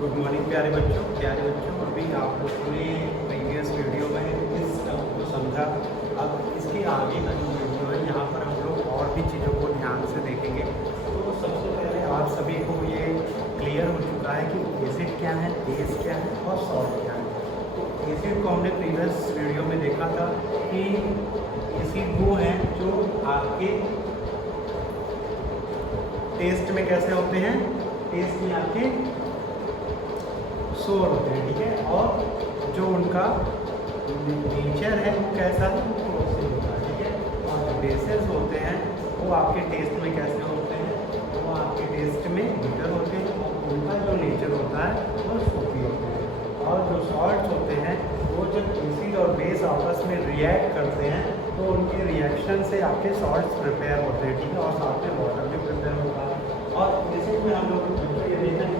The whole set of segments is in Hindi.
गुड मॉर्निंग प्यारे बच्चों। अभी आप लोगों ने प्रीवियस वीडियो में इस टर्म को समझा। अब इसके आगे का जो वीडियो है यहाँ पर हम लोग और भी चीज़ों को ध्यान से देखेंगे। तो सबसे पहले आप सभी को ये क्लियर हो चुका है कि एसिड क्या है, बेस क्या है और सॉल्ट क्या है। तो एसिड को हमने प्रीवियस वीडियो में देखा था कि एसिड वो हैं जो आपके टेस्ट में कैसे होते हैं, टेस्ट में आपके सोर होते हैं, ठीक है। और जो उनका नेचर है वो कैसा है, वो क्लोसिव होता है, ठीक है। और जो बेसेस होते हैं वो आपके टेस्ट में कैसे होते हैं, वो आपके टेस्ट में बिटर होते हैं और उनका जो नेचर होता है वो सोपी होते हैं। और जो सॉल्ट्स होते हैं वो जब एसिड और बेस आपस में रिएक्ट करते हैं तो उनके रिएक्शन से आपके सॉल्ट्स प्रिपेयर होते हैं, ठीक है। और साथ में वाटर भी प्रिपेयर होता है। और एसिड में हम लोग ये देखते हैं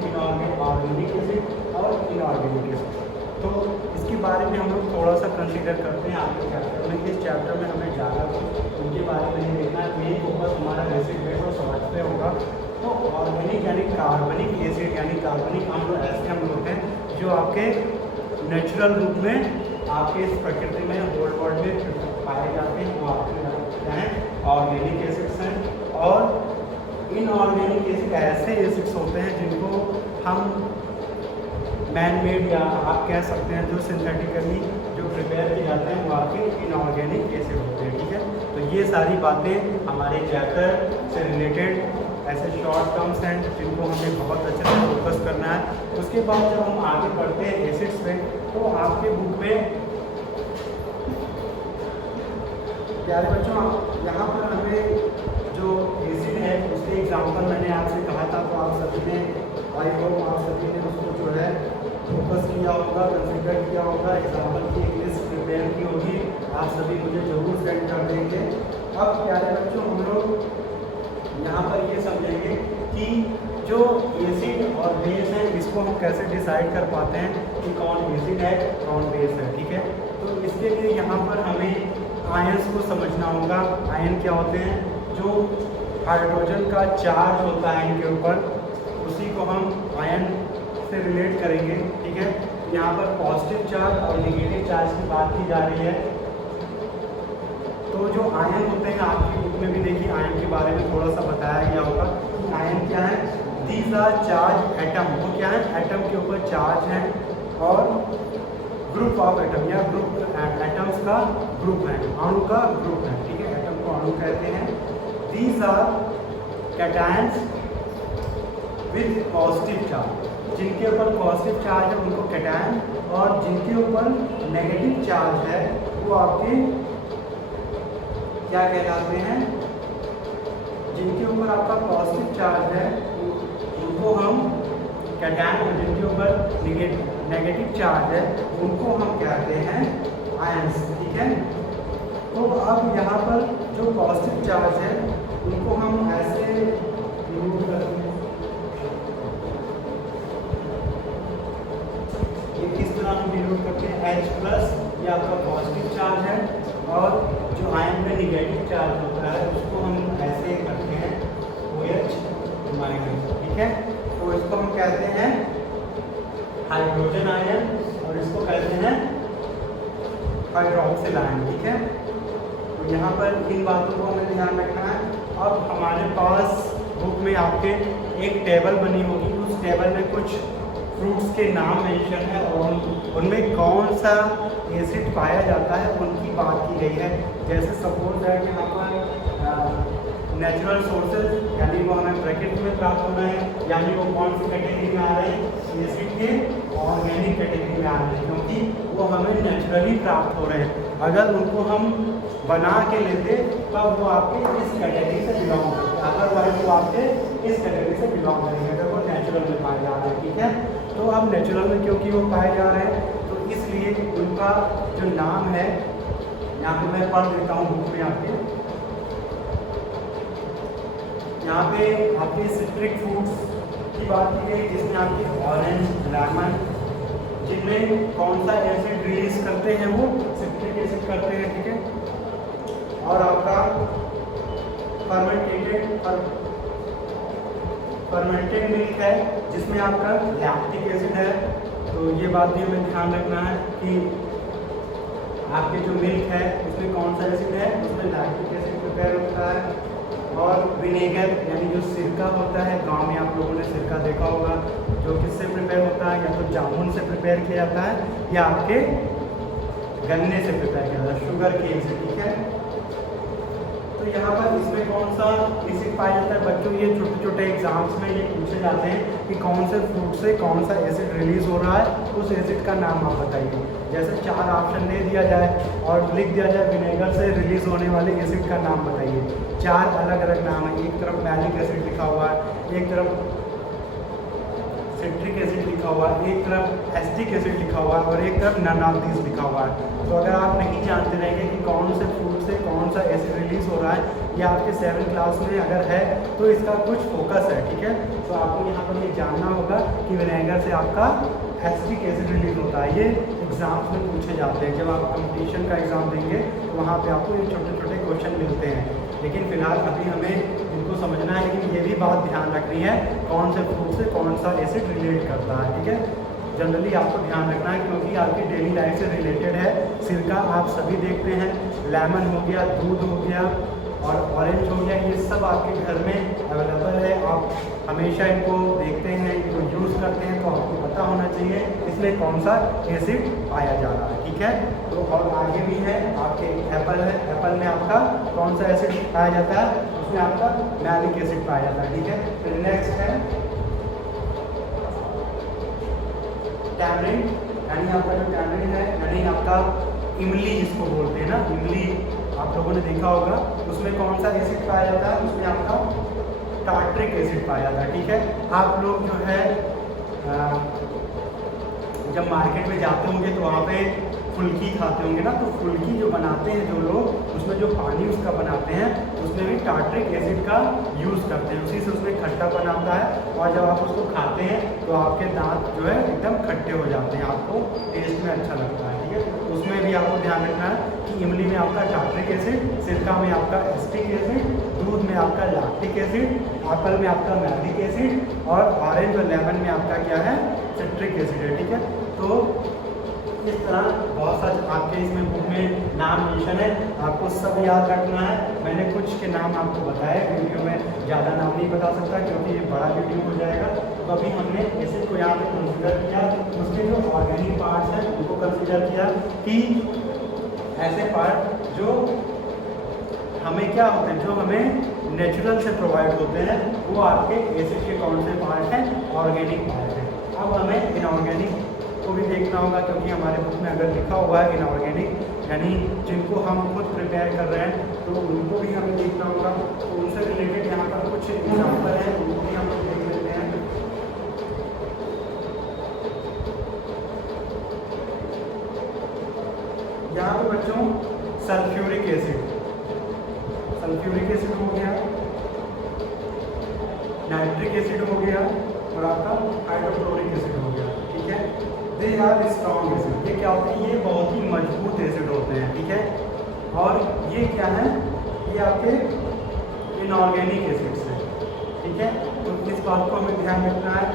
ऑर्गेनिक एसिड और इनऑर्गेनिक एसिड। तो इसके बारे में हम लोग थोड़ा सा कंसीडर करते हैं आपके चैप्टर में। इस चैप्टर में हमें ज़्यादा कुछ उनके बारे में नहीं देखना है, मेन फोकस हमारा एसिड बेस और सॉल्ट पे होगा। तो ऑर्गेनिक यानी कार्बनिक एसिड यानी कार्बनिक अम्ल ऐसे अम्ल होते हैं जो आपके नेचुरल रूप में आपके इस प्रकृति में होल वर्ल्ड में पाए जाते हैं, वो आपके हैं ऑर्गेनिक एसिड्स हैं। और इनऑर्गेनिक एसिड ऐसे एसिड्स होते हैं जिनको हम मैन मेड या आप कह सकते हैं जो सिंथेटिकली जो प्रिपेयर किए जाते हैं वो आपके इनऑर्गेनिक एसिड होते हैं, ठीक है। तो ये सारी बातें हमारे चैप्टर से रिलेटेड ऐसे शॉर्ट टर्म्स हैं जिनको हमें बहुत अच्छे से फोकस करना है। उसके बाद जब हम आगे बढ़ते हैं एसिड्स पे तो आपके बुक में प्यारे बच्चों यहाँ पर हमें जो एसिड है उसके एग्जाम्पल मैंने आपसे कहा था, तो आप सभी ने आई होप आप सभी ने उसको जो है फोकस किया होगा, कंसिडर किया होगा, एग्जाम्पल की एक लिस्ट प्रिपेयर की होगी। आप सभी मुझे जरूर सेंड कर देंगे। अब प्यारे बच्चों हम लोग यहाँ पर ये समझेंगे कि जो एसिड और बेस है इसको हम कैसे डिसाइड कर पाते हैं कि कौन एसिड है कौन बेस है, ठीक है। तो इसके लिए यहाँ पर हमें आयंस को समझना होगा। आयन क्या होते हैं, जो हाइड्रोजन का चार्ज होता है इनके ऊपर, उसी को हम आयन से रिलेट करेंगे, ठीक है। यहाँ पर पॉजिटिव चार्ज और नेगेटिव चार्ज की बात की जा रही है। तो जो आयन होते हैं आपकी बुक में भी देखिए आयन के बारे में थोड़ा सा बताया गया होगा कि आयन क्या है, दीज आर चार्ज एटम। वो क्या है, एटम के ऊपर चार्ज है और ग्रुप ऑफ एटम या ग्रुप एटम्स का ग्रुप है, अणु का ग्रुप है, ठीक है। एटम को अणु कहते हैं। These are cations with positive charge. जिनके ऊपर पॉजिटिव चार्ज है उनको कैटायन, और जिनके ऊपर नेगेटिव चार्ज है वो आपके क्या कहलाते हैं, जिनके ऊपर आपका पॉजिटिव चार्ज है उनको हम कैटायन, और जिनके ऊपर नेगेटिव चार्ज है उनको हम कहते हैं आयंस, ठीक है। तो अब यहाँ पर जो पॉजिटिव चार्ज है उनको हम ऐसे रिमूव करते हैं। ये किस तरह हम डिनोट करते हैं, H+ ये आपका पॉजिटिव चार्ज है, और जो आयन में नेगेटिव चार्ज होता है उसको हम ऐसे करते हैं OH-, ठीक है। तो इसको हम कहते हैं हाइड्रोजन आयन और इसको कहते हैं हाइड्रोक्सिल आयन, ठीक है। तो यहाँ पर इन बातों को हमें ध्यान रखना है। अब हमारे पास बुक में आपके एक टेबल बनी होगी, उस टेबल में कुछ फ्रूट्स के नाम मेंशन है और उनमें कौन सा एसिड पाया जाता है उनकी बात की गई है। जैसे सपोज है कि यहाँ पर नेचुरल सोर्सेज यानी वो हमें प्रकृति में प्राप्त होना है, यानी वो कौन सी कैटेगरी में आ रहे हैं, एसिड के ऑर्गेनिक कैटेगरी में आ रहे हैं, क्योंकि वो हमें नेचुरली प्राप्त हो रहे हैं। अगर उनको हम बना के लेते तब वो आपके इस कैटेगरी से बिलोंग करते, अदरवाइज वो आपके इस कैटेगरी से बिलोंग करेंगे अगर वो नेचुरल में पाए जा रहे हैं, ठीक है। तो अब नेचुरल में क्योंकि वो पाए जा रहे हैं तो इसलिए उनका जो नाम है यहाँ पे मैं पढ़ देता हूँ बुक में आपके। यहाँ पे आपके सिट्रिक फ्रूट्स की बात की गई जिसमें आपके ऑरेंज, लेमन, जिनमें कौन सा एसिड रिलीज करते हैं वो सिट्रिक एसिड करते हैं, ठीक है। और आपका फर्मेंटेड फर्मेंटेड मिल्क है जिसमें आपका लैक्टिक एसिड है। तो ये बात भी हमें ध्यान रखना है कि आपके जो मिल्क है उसमें कौन सा एसिड है, उसमें लैक्टिक एसिड प्रिपेयर होता है। और विनेगर यानी जो सिरका होता है, गांव में आप लोगों ने सिरका देखा होगा, जो किससे प्रिपेयर होता है, या तो जामुन से प्रिपेयर किया जाता है या आपके गन्ने से प्रिपेयर किया जाता है, शुगर केन से। ठीक है, तो यहाँ पर इसमें कौन सा एसिड पाया जाता है बच्चों, ये छोटे छोटे एग्जाम्स में ये पूछे जाते हैं कि कौन से फ्रूट से कौन सा एसिड रिलीज हो रहा है, उस एसिड का नाम आप बताइए। जैसे 4 ऑप्शन दे दिया जाए और लिख दिया जाए विनेगर से रिलीज होने वाले एसिड का नाम बताइए। 4 अलग अलग नाम है, एक तरफ मैलिक एसिड लिखा हुआ है, एक तरफ सिट्रिक एसिड लिखा हुआ है, एक तरफ एसिटिक एसिड लिखा हुआ है और एक तरफ नन ऑफ दिस लिखा हुआ है। तो अगर आप नहीं जानते रहेंगे कि कौन से फ्रूट से कौन सा एसिड रिलीज हो रहा है, या आपके 7th क्लास में अगर है तो इसका कुछ फोकस है। ठीक है, तो आपको यहाँ पर ये जानना होगा कि विनेगर से आपका एसिटिक एसिड रिलीज होता है। ये एग्जाम्स में पूछे जाते हैं, जब आप कंपटीशन का एग्ज़ाम देंगे तो वहाँ पे आपको ये छोटे छोटे क्वेश्चन मिलते हैं। लेकिन फिलहाल अभी हमें इनको समझना है, लेकिन ये भी बात ध्यान रखनी है कौन से फ्रूट से कौन सा एसिड रिलेट करता है। ठीक है, जनरली आपको ध्यान रखना है क्योंकि आपकी डेली लाइफ से रिलेटेड है। सिरका आप सभी देखते हैं, लेमन हो गया, दूध हो गया और ऑरेंज हो गया, ये सब आपके घर में अवेलेबल है। आप हमेशा इनको देखते हैं, इनको यूज़ करते हैं, तो आपको पता होना चाहिए इसमें कौन सा एसिड पाया जा रहा है। ठीक है, तो और आगे भी है आपके एप्पल है, एप्पल में आपका कौन सा एसिड पाया जाता है, उसमें आपका मैलिक एसिड पाया जाता है। ठीक है, फिर नेक्स्ट है टैमरिंड, यानी आपका जो टैमरिंड है यानी आपका इमली जिसको बोलते हैं ना, इमली आप लोगों ने देखा होगा, उसमें कौन सा एसिड पाया जाता है, उसमें आपका टार्ट्रिक एसिड पाया जाता है। ठीक है, आप लोग जो है जब मार्केट में जाते होंगे तो वहाँ पे फुल्की खाते होंगे ना, तो फुल्की जो बनाते हैं जो लोग, उसमें जो पानी उसका बनाते हैं उसमें भी टार्ट्रिक एसिड का यूज़ करते हैं, उसी से उसमें खट्टापन आता है और जब आप उसको खाते हैं तो आपके दांत जो है एकदम खट्टे हो जाते हैं, आपको टेस्ट में अच्छा लगता है। ठीक है, तो उसमें भी आपको ध्यान रखना है कि इमली में आपका टार्ट्रिक एसिड, सिरका में आपका एसिटिक एसिड, दूध में आपका लैक्टिक एसिड, एप्पल में आपका मैलिक एसिड और ऑरेंज और लेमन में आपका क्या है, सिट्रिक एसिड है। ठीक है, तो इस तरह बहुत सारे आपके इसमें बुक में नाम मेंशन है, आपको सब याद रखना है। मैंने कुछ के नाम आपको बताए, वीडियो में ज़्यादा नाम नहीं बता सकता क्योंकि ये बड़ा वीडियो हो जाएगा। तो अभी हमने एसिड को यहाँ पे कंसीडर किया, उसके जो ऑर्गेनिक पार्ट्स हैं उनको कंसीडर किया कि ऐसे पार्ट जो हमें क्या होते हैं, जो हमें नेचुरल से प्रोवाइड होते हैं, वो आपके एसिड के कौन से पार्ट हैं, ऑर्गेनिक पार्ट हैं। अब हमें इनऑर्गेनिक को भी देखना होगा क्योंकि हमारे बुक में अगर लिखा हुआ है इनऑर्गेनिक, यानी जिनको हम खुद प्रिपेयर कर रहे हैं, तो उनको भी हमें देखना होगा। तो उनसे रिलेटेड यहाँ पर कुछ एग्जाम्पल है, उनको भी हम देख लेते हैं। यहाँ पे बच्चों सल्फ्यूरिक एसिड हो गया, नाइट्रिक एसिड हो गया और आपका हाइड्रोक्लोरिक एसिड हो गया। ठीक है, दे आर स्ट्रॉन्ग एसिड, ये क्या होते हैं, ये बहुत ही मजबूत एसिड होते हैं। ठीक है, और ये क्या है, ये आपके इनऑर्गेनिक एसिड्स हैं। ठीक है, तो इस बात को हमें ध्यान रखना है।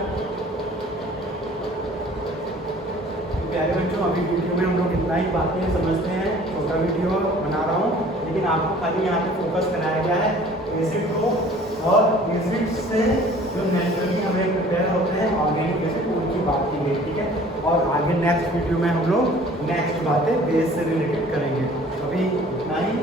तो प्यारे बच्चों, अभी वीडियो में हम लोग इतना ही बातें समझते हैं, छोटा वीडियो बना रहा हूँ, लेकिन आपको खाली यहाँ पे फोकस कराया गया है एसिड को, और एसिड से जो नेचुरली हमें प्रिपेयर होते हैं ऑर्गेनिक एसिड, उनकी बात की गई। ठीक है, और आगे नेक्स्ट वीडियो में हम लोग नेक्स्ट बातें बेस से रिलेटेड करेंगे। अभी इतना ही,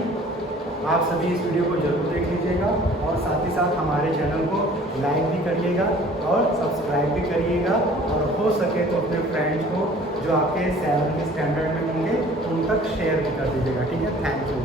आप सभी इस वीडियो को जरूर देख लीजिएगा और साथ ही साथ हमारे चैनल को लाइक भी करिएगा और सब्सक्राइब भी करिएगा, और हो सके तो अपने फ्रेंड्स को जो आपके 7th स्टैंडर्ड में होंगे उन तक शेयर भी कर दीजिएगा। ठीक है, थैंक यू।